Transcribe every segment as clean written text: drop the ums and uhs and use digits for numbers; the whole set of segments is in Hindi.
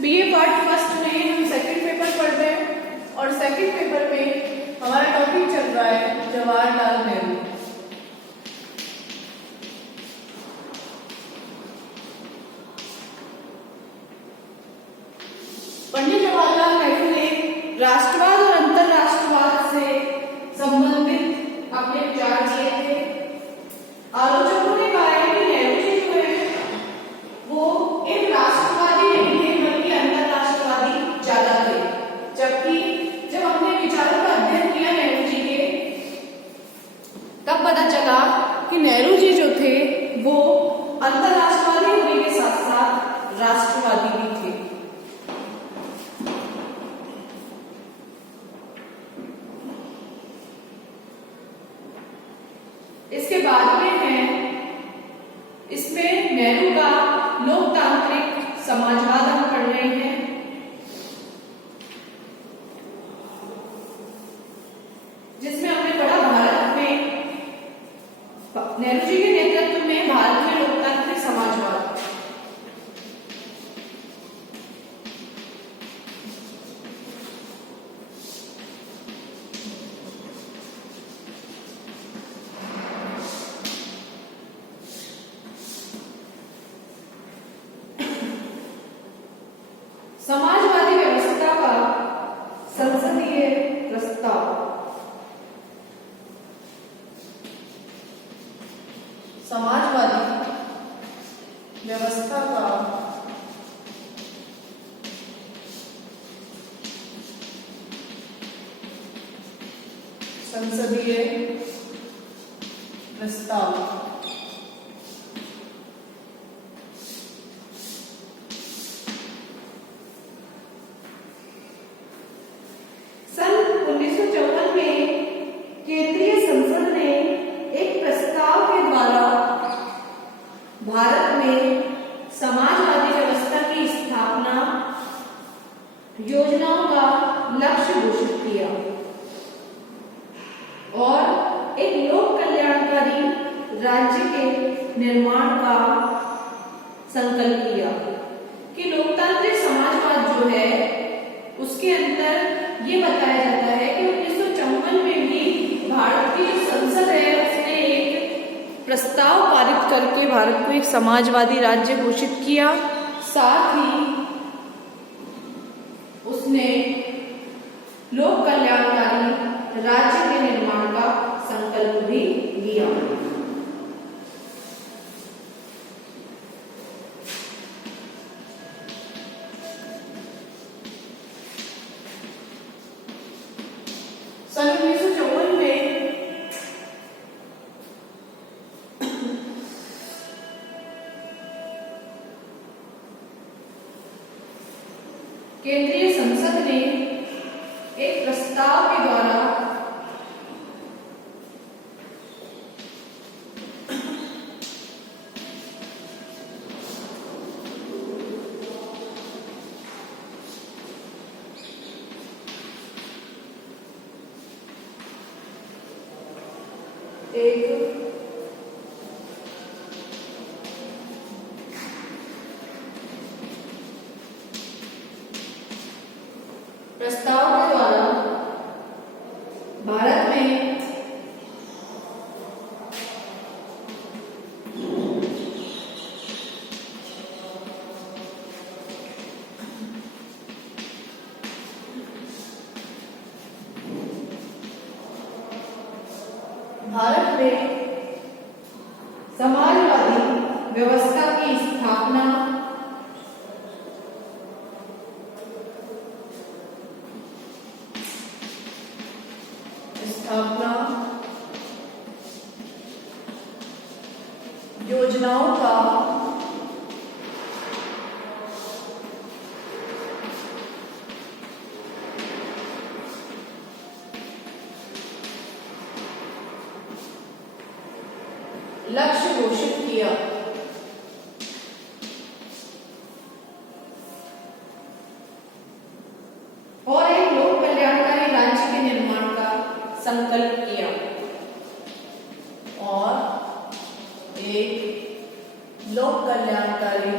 बीए पार्ट फर्स्ट में हम सेकंड पेपर पढ़ रहे हैं और सेकंड पेपर में हमारा टॉपिक चल रहा है जवाहरलाल नेहरू। पंडित जवाहरलाल नेहरू ने राष्ट्रवाद और अंतरराष्ट्रवाद से संबंधित अपने विचार दिए थे। आलोचकों ने कहा है कि नेहरू जी जो है वो एक राष्ट्रवादी नहीं थे बल्कि अंतरराष्ट्रवादी ज्यादा थे। जबकि जब हमने विचारों का अध्ययन किया नेहरू जी के, तब पता चला कि नेहरू जी जो थे वो अंतरराष्ट्रवादी होने के साथ साथ राष्ट्रवादी भी थे। इसके बाद में है, इसमें नेहरू का लोकतांत्रिक समाजवाद हम पढ़ रहे हैं। जिसमें हमने पढ़ा भारत में नेहरू जी के नेतृत्व में भारत में लोकतांत्रिक समाजवाद। समाजवादी व्यवस्था का संसदीय प्रस्ताव। समाजवादी व्यवस्था का संसदीय प्रस्ताव। सन 1954 में केंद्रीय संसद ने एक प्रस्ताव के द्वारा भारत में समाजवादी व्यवस्था की स्थापना योजनाओं का लक्ष्य घोषित किया और एक लोक कल्याणकारी राज्य के निर्माण का संकल्प किया कि लोकतांत्रिक समाजवाद जो है उसके अंदर ये बताया जाता है कि 1954 में भी भारत की जो संसद है उसने एक प्रस्ताव पारित करके भारत को एक समाजवादी राज्य घोषित किया। साथ ही उसने लोक कल्याणकारी राज्य के निर्माण का संकल्प भी लिया। सन 1954 में केंद्रीय संसद ने एक प्रस्ताव के द्वारा एक प्रस्ताव के द्वारा भारत में समाजवादी व्यवस्था की स्थापना योजनाओं का लक्ष्य घोषित किया। और एक लोक कल्याणकारी राज्य के निर्माण का संकल्प किया और एक लोक कल्याणकारी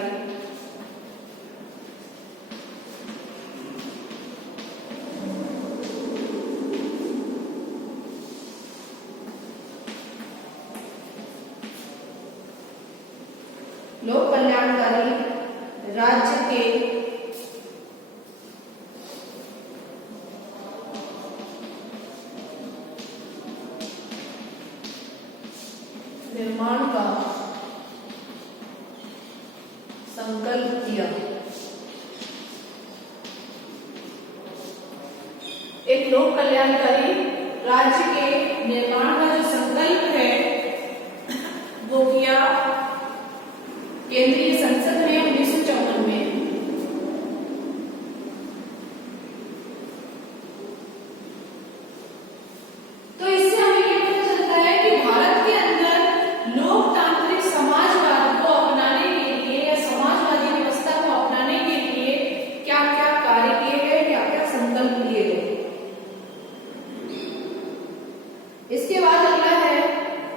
कल्याणकारी राज्य के निर्माण का संकल्प किया। एक लोक कल्याणकारी राज्य के निर्माण का जो संकल्प है वो किया केंद्रीय संसद ने 1954 में। तो इससे हमें ये पता चलता है कि भारत के अंदर लोकतांत्रिक समाजवाद को अपनाने के लिए या समाजवादी व्यवस्था को अपनाने के लिए क्या क्या कार्य किए गए, क्या क्या संकल्प लिए गए। इसके बाद अगला है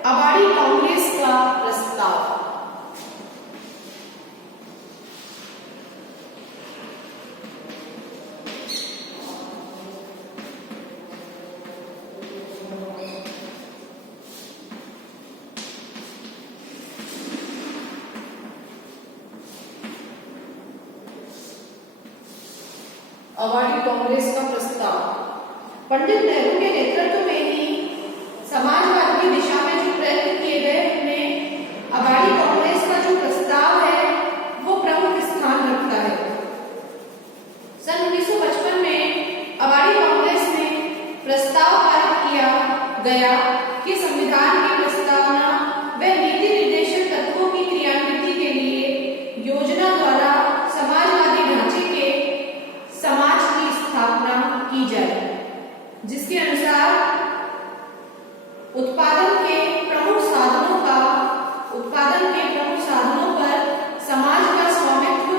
अबाड़ी कांग्रेस का प्रस्ताव। अबाड़ी कांग्रेस का प्रस्ताव पंडित नेहरू के नेतृत्व में ही समाजवाद की दिशा में जो प्रयत्न किए गए उनमें अबाड़ी कांग्रेस का जो प्रस्ताव है वो प्रमुख स्थान रखता है। सन 1955 में अबाड़ी कांग्रेस ने प्रस्ताव पारित किया गया कि संविधान की प्रस्तावना व नीति निर्देशक तत्वों की क्रियान्विति के लिए योजना द्वारा समाजवादी ढांचे के समाज की स्थापना की जाए, जिसके अनुसार उत्पादन के प्रमुख साधनों पर समाज का स्वामित्व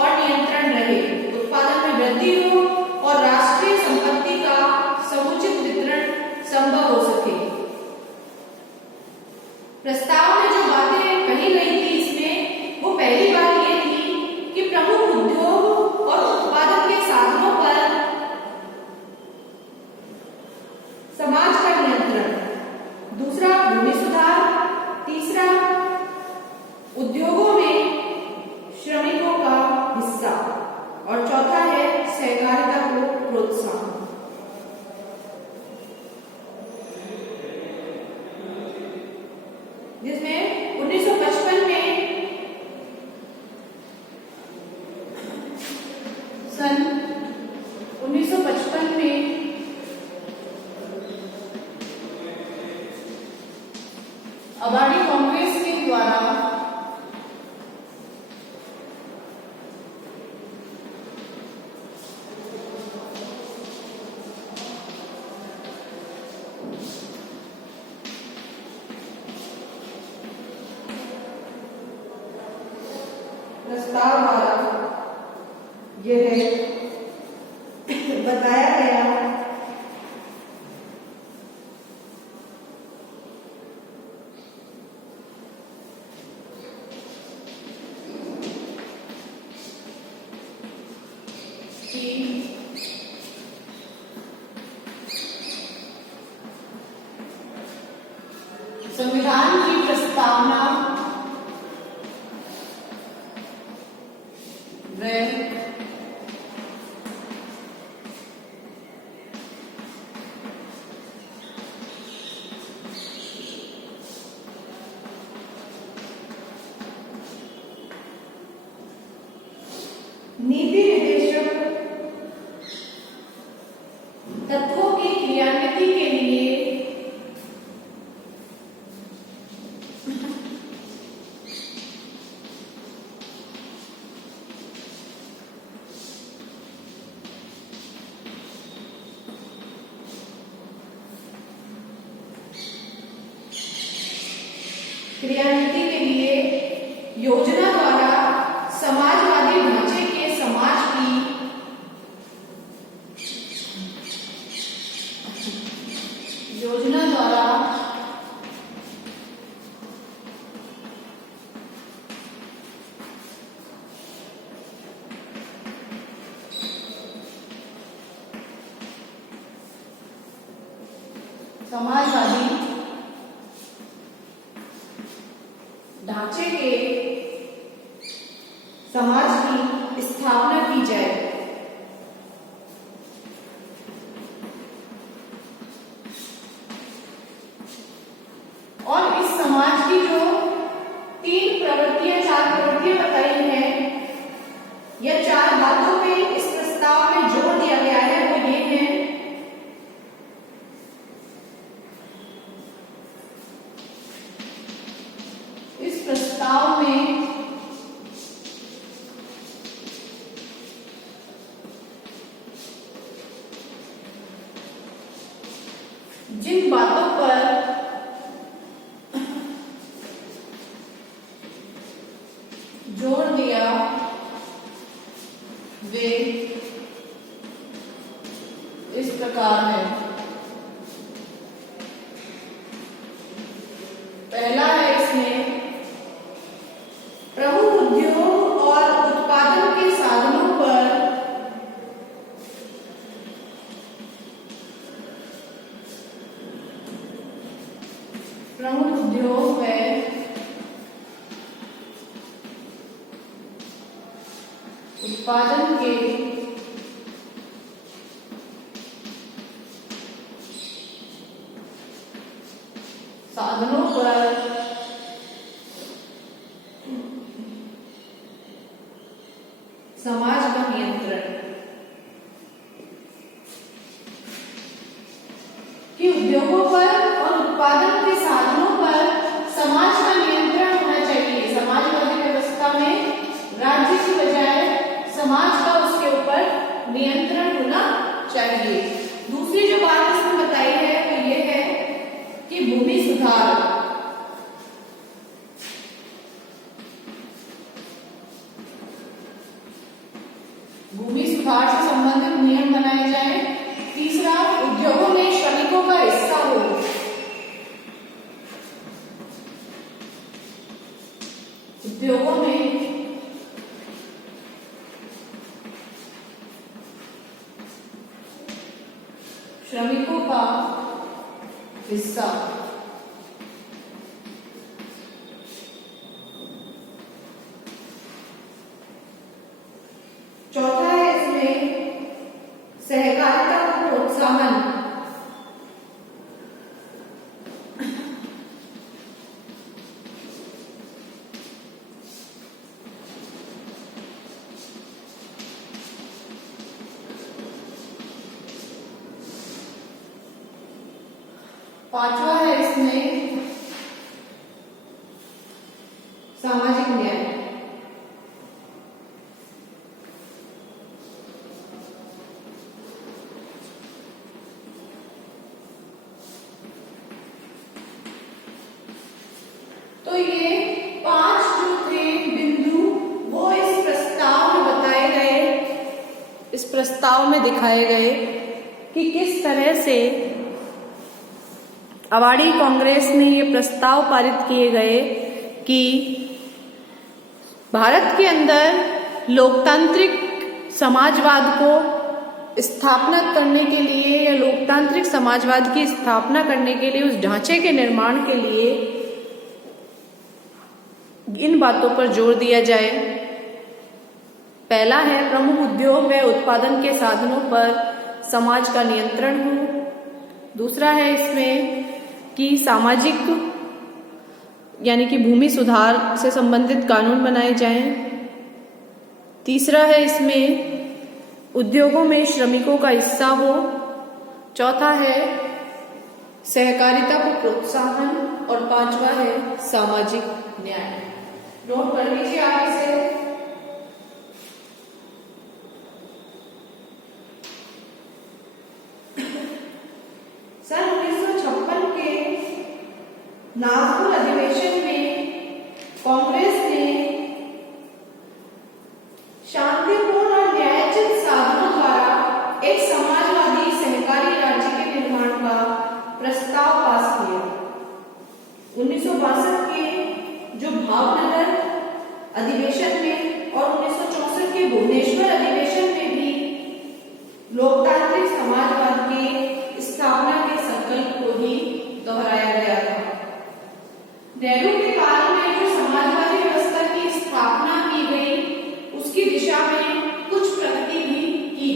और नियंत्रण रहे, उत्पादन में वृद्धि हो और राष्ट्रीय संपत्ति का समुचित वितरण संभव हो सके। प्रस्ताव में जो बातें कही गई थी इसमें वो पहली बात ये थी कि प्रमुख उद्योग और उत्पादन के साधनों पर समाज का नियंत्रण, दूसरा भूमि सुधार, तीसरा उद्योगों में श्रमिकों का हिस्सा और चौथा है सहकारिता को प्रोत्साहन। जिसमें 1955 में सन 1955 में अबाड़ी कांग्रेस के द्वारा प्रस्ताव द्वारा यह बताया गया कि संविधान की प्रस्तावना व नीति निर्देशक तत्वों की क्रियान्विति के लिए योजना द्वारा समाजवादी ढांचे के समाज की योजना द्वारा समाजवादी ढांचे के स्थापना की जाए। और इस समाज की जो चार प्रवृत्तियां बताई हैं, या चार बातों पे इस प्रस्ताव में जोर दिया गया है, वो ये है। इस प्रस्ताव में जिन बातों पर जोर दिया वे इस प्रकार है। पहला है इसमें प्रमुख उद्योग और उत्पादन के साधनों पर प्रमुख उद्योग है उत्पादन के साधनों पर समाज का नियंत्रण, कि उद्योगों पर और उत्पादन के साधनों पर समाज का नियंत्रण होना चाहिए। समाजवादी व्यवस्था में राज्य की बजाय समाज का उसके ऊपर नियंत्रण होना चाहिए। दूसरी जो बात इसमें बताई है वो ये है कि भूमि सुधार, भूमि सुधार से संबंधित नियम बनाए जाए। तीसरा, उद्योगों में श्रमिकों का हिस्सा हो। उद्योगों में श्रमिकों का हिस्सा। चौथा है इसमें सहकारिता को प्रोत्साहन। पांचवा है इसमें सामाजिक न्याय। तो ये पांच जो थे बिंदु वो इस प्रस्ताव में बताए गए, इस प्रस्ताव में दिखाए गए कि किस तरह से अवाड़ी कांग्रेस ने ये प्रस्ताव पारित किए गए कि भारत के अंदर लोकतांत्रिक समाजवाद को स्थापना करने के लिए या लोकतांत्रिक समाजवाद की स्थापना करने के लिए, उस ढांचे के निर्माण के लिए इन बातों पर जोर दिया जाए। पहला है प्रमुख उद्योग व उत्पादन के साधनों पर समाज का नियंत्रण हो। दूसरा है इसमें कि सामाजिक यानी कि भूमि सुधार से संबंधित कानून बनाए जाएं। तीसरा है इसमें उद्योगों में श्रमिकों का हिस्सा हो। चौथा है सहकारिता को प्रोत्साहन और पांचवा है सामाजिक न्याय। नोट कर लीजिए आगे से। सन 1956 के नागपुर अधिवेशन में कांग्रेस ने शांतिपूर्ण और न्यायोचित साधनों द्वारा एक समाजवादी सहकारी राज्य के निर्माण का प्रस्ताव पास किया। 1962 के जो भावनगर अधिवेशन में और 1964 के भुवनेश्वर अधिवेशन में भी लोकतांत्रिक समाजवाद की स्थापना के संकल्प को ही दोहराया गया था। नेहरू के काल में जो समाजवादी व्यवस्था की स्थापना की गई उसकी दिशा में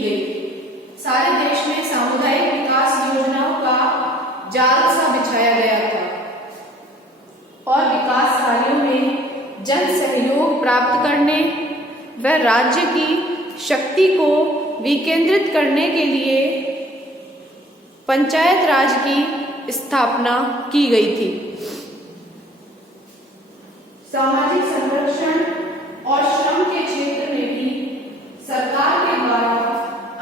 गई। सारे देश में सामुदायिक विकास योजनाओं का जाल सा बिछाया गया था और विकास कार्यों में जन सहयोग प्राप्त करने व राज्य की शक्ति को विकेंद्रित करने के लिए पंचायत राज की स्थापना की गई थी। सामाजिक संरक्षण और श्रम के क्षेत्र में भी सरकार के द्वारा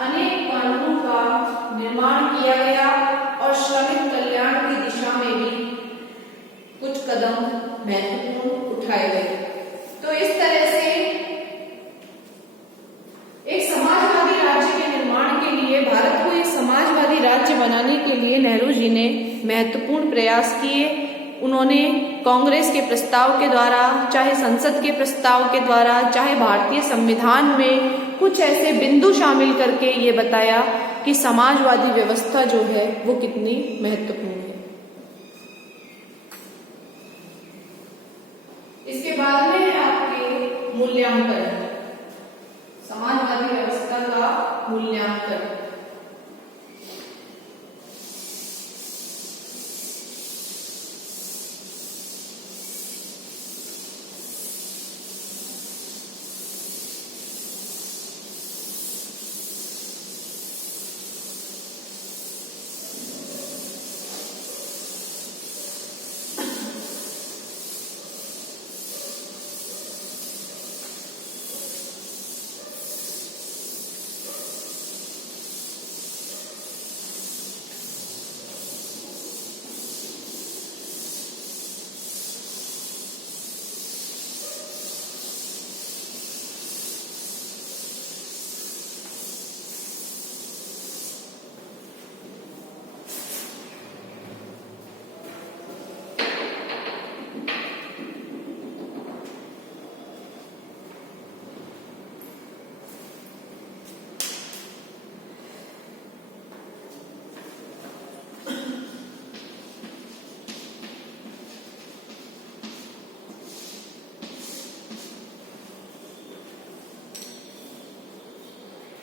अनेक कानूनों का निर्माण किया गया और श्रमिक कल्याण की दिशा में भी कुछ कदम महत्वपूर्ण उठाए गए। तो इस तरह से एक समाजवादी राज्य के निर्माण के लिए, भारत को एक समाजवादी राज्य बनाने के लिए नेहरू जी ने महत्वपूर्ण प्रयास किए। उन्होंने कांग्रेस के प्रस्ताव के द्वारा, चाहे संसद के प्रस्ताव के द्वारा, चाहे भारतीय संविधान में कुछ ऐसे बिंदु शामिल करके ये बताया कि समाजवादी व्यवस्था जो है वो कितनी महत्वपूर्ण है। इसके बाद में है आपके मूल्यांकन, समाजवादी व्यवस्था का मूल्यांकन।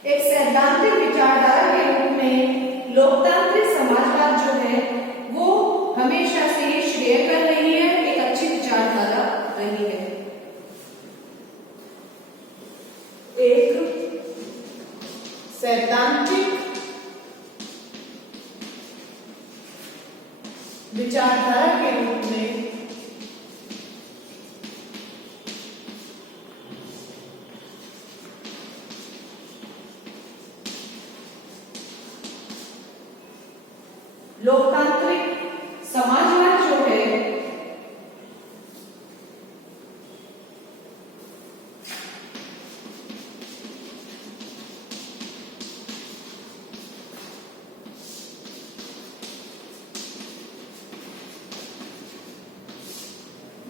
एक सैद्धांतिक विचारधारा के रूप में लोकतांत्रिक समाजवाद जो है वो हमेशा से श्रेय कर रही है, एक अच्छी विचारधारा रही है। एक सैद्धांतिक विचारधारा के रूप में लोकतांत्रिक समाजवाद जो है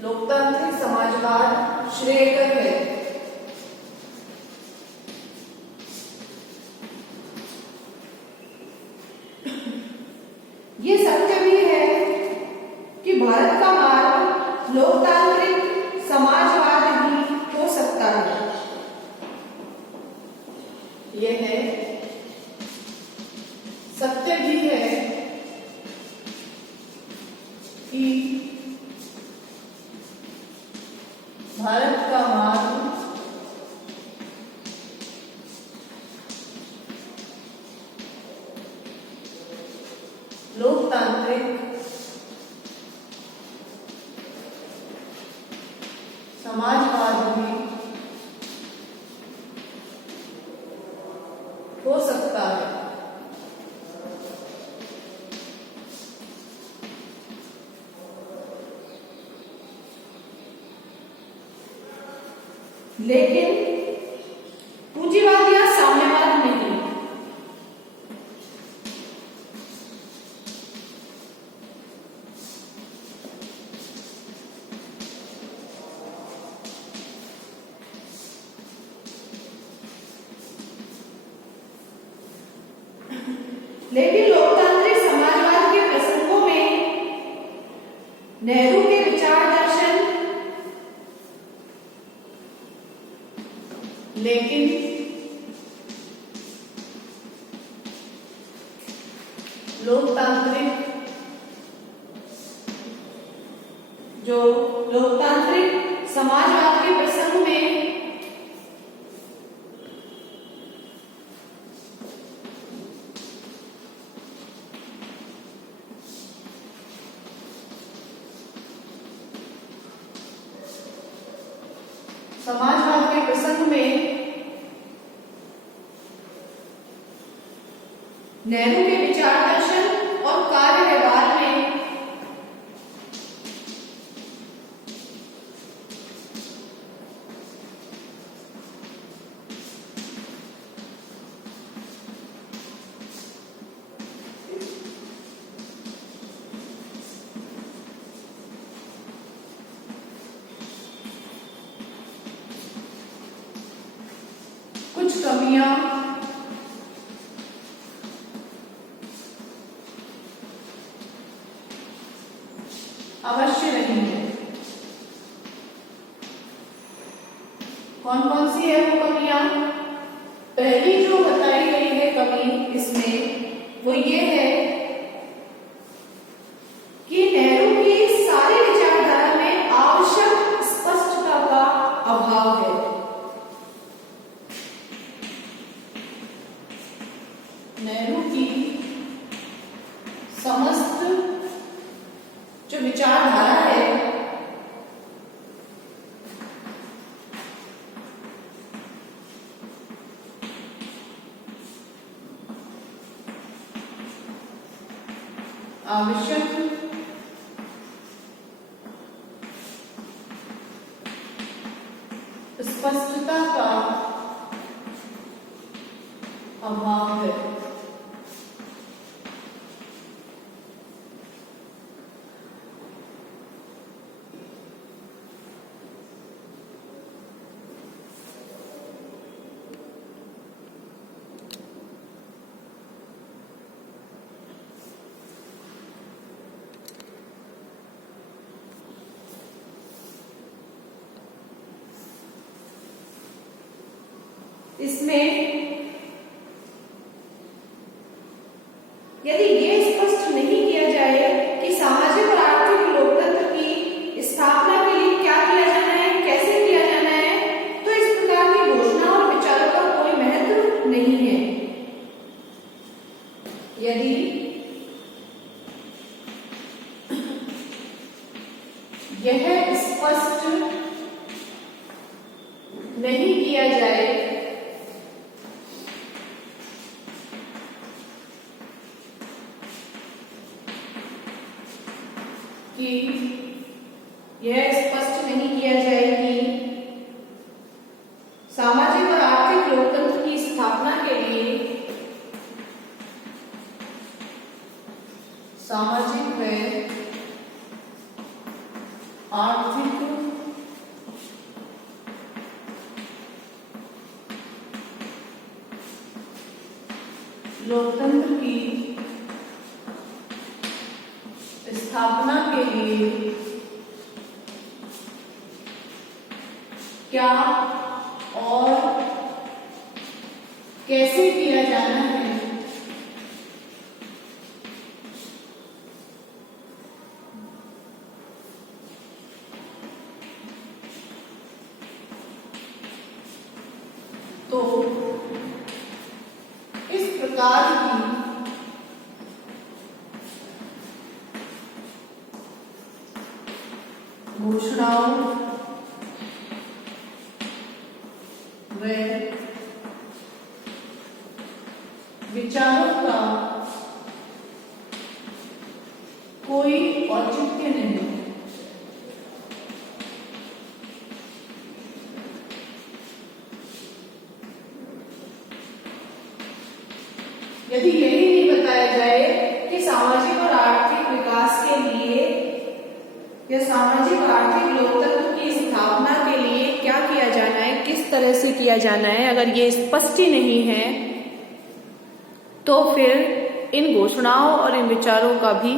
लोकतांत्रिक समाजवाद श्रेयकर है। ये सत्य भी है कि भारत का मार्ग लोकतांत्रिक समाजवाद ही हो सकता है। यह है सत्य भी है कि भारत का मार्ग लोकतांत्रिक समाजवाद भी हो सकता है। लेकिन पूंजीवाद या साम्यवाद नहीं। लेकिन लोकतांत्रिक समाजवाद के प्रसंगों में नेहरू के विचार दर्शन, लेकिन प्रसंग में नेहरू के विचार दर्शन और कार्य व्यवहार में कुछ कमियां अवश्य रहेंगे। कौन कौन सी है वो कमियां? पहली जो बताई गई है कमी इसमें वो ये है कि नेहरू की सारी विचारधारा में आवश्यक स्पष्टता का अभाव है। नेहरू की समस्त जो विचारधारा है आवश्यक स्पष्टता का अभाव है। इसमें यदि ये स्पष्ट नहीं किया जाए कि सामाजिक और आर्थिक लोकतंत्र की स्थापना के लिए क्या किया जाना है, कैसे किया जाना है, तो इस प्रकार की घोषणा और विचारों का कोई महत्व नहीं है। यदि यह स्पष्ट नहीं किया जाए कि यह स्पष्ट नहीं किया जाए कि सामाजिक और आर्थिक लोकतंत्र की स्थापना के लिए सामाजिक व आर्थिक लोकतंत्र की स्थापना के लिए क्या और कैसे किया जाना है, तो इस प्रकार की घोषणाओं व विचारों का कोई औचित्य नहीं। यदि यही नहीं बताया जाए कि सामाजिक और आर्थिक विकास के लिए या सामाजिक और आर्थिक लोकतंत्र की स्थापना के लिए क्या किया जाना है, किस तरह से किया जाना है, अगर ये स्पष्ट ही नहीं है तो फिर इन घोषणाओं और इन विचारों का भी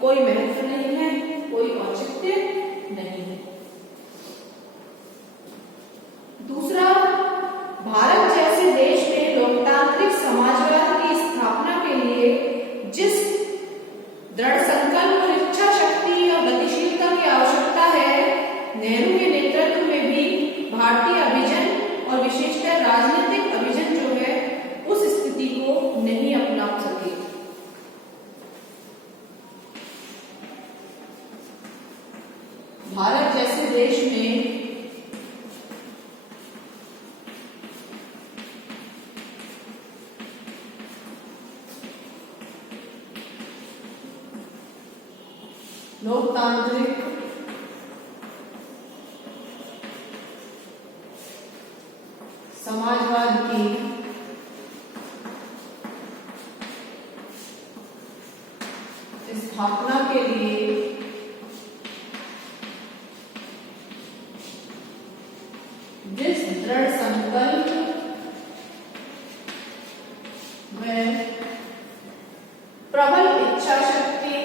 कोई महत्व नहीं है, कोई औचित्य नहीं है। दूसरा, भारत जैसे देश में लोकतांत्रिक समाजवाद की स्थापना के लिए जिस दृढ़ संकल्प और इच्छा शक्ति और गतिशीलता की आवश्यकता है, नेहरू के नेतृत्व में भी भारतीय अभिजन और विशेषकर राजनीतिक अभिजन जो है उस स्थिति को नहीं अपना सके। भारत जैसे देश में लोकतांत्रिक समाजवाद की स्थापना के लिए जिस दृढ़ संकल्प में प्रबल इच्छा शक्ति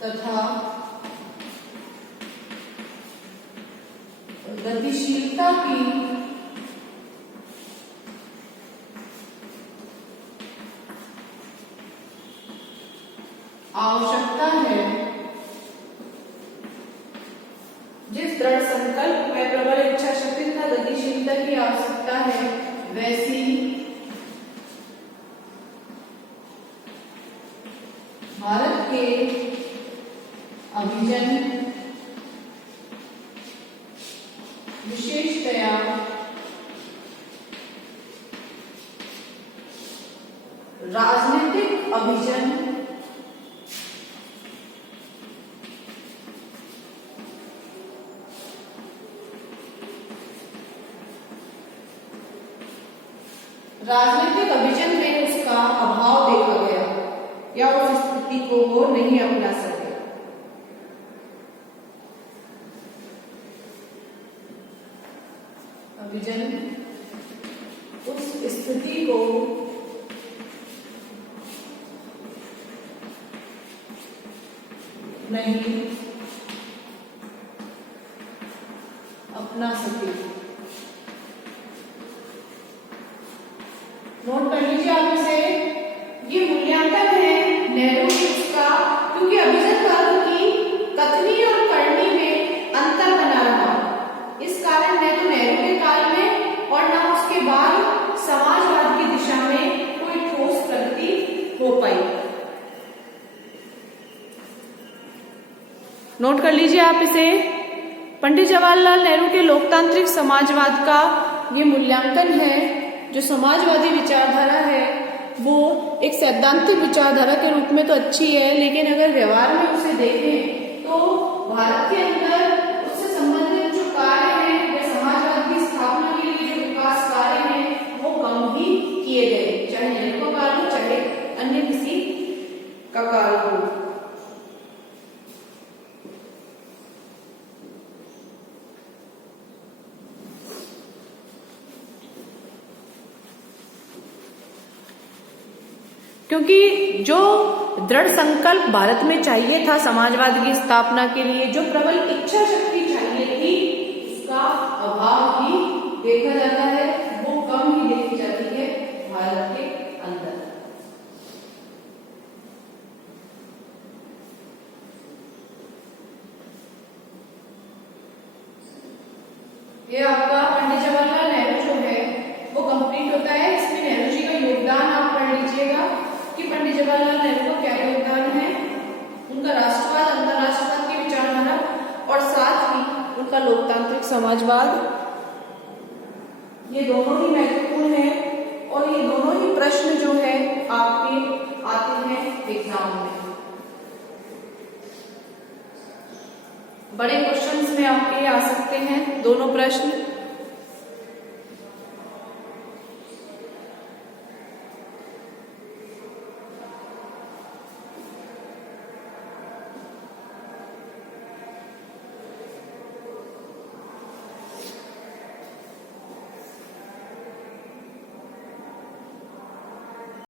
तथा गतिशीलता की आवश्यकता है, जिस दृढ़ संकल्प में प्रबल इच्छा शक्ति तथा गतिशीलता की आवश्यकता है, वैसी भारत के अभिजन विशेषतया राजनीतिक अभिजन में उसका अभाव देखा गया या उस स्थिति को वो नहीं अपना सके। अभिजन उस स्थिति को नहीं अपना सके। नोट कर लीजिए आप इसे। ये मूल्यांकन है नेहरू का, क्योंकि अभिजनवाद की कथनी और करनी में अंतर बना रहा। इस कारण न तो नेहरू के काल में और न उसके बाद समाजवाद की दिशा में कोई ठोस प्रगति हो पाई। नोट कर लीजिए आप इसे। पंडित जवाहरलाल नेहरू के लोकतांत्रिक समाजवाद का ये मूल्यांकन है। जो समाजवादी विचारधारा है वो एक सैद्धांतिक विचारधारा के रूप में तो अच्छी है, लेकिन अगर व्यवहार में उसे देखें तो भारत के अंदर उससे संबंधित जो कार्य हैं या समाजवाद की स्थापना के लिए जो विकास कार्य हैं वो कम ही किए गए, चाहे नेहरू का काल हो चाहे अन्य किसी का काल हो। क्योंकि जो दृढ़ संकल्प भारत में चाहिए था समाजवाद की स्थापना के लिए, जो प्रबल इच्छा शक्ति चाहिए थी, उसका अभाव ही देखा जाता है, वो कम ही देखी जाती है भारत के अंदर। ये आपका पंडित जवाहरलाल नेहरू जो है वो कंप्लीट होता है। इसमें नेहरू जी का योगदान आप पढ़ लीजिएगा कि पंडित जवाहरलाल नेहरू का क्या योगदान है, उनका राष्ट्रवाद अंतरराष्ट्रवाद की विचारधारा और साथ ही उनका लोकतांत्रिक समाजवाद, ये दोनों ही महत्वपूर्ण है और ये दोनों ही प्रश्न जो है आपके आते हैं एग्जाम में। बड़े क्वेश्चंस में आपके आ सकते हैं दोनों प्रश्न।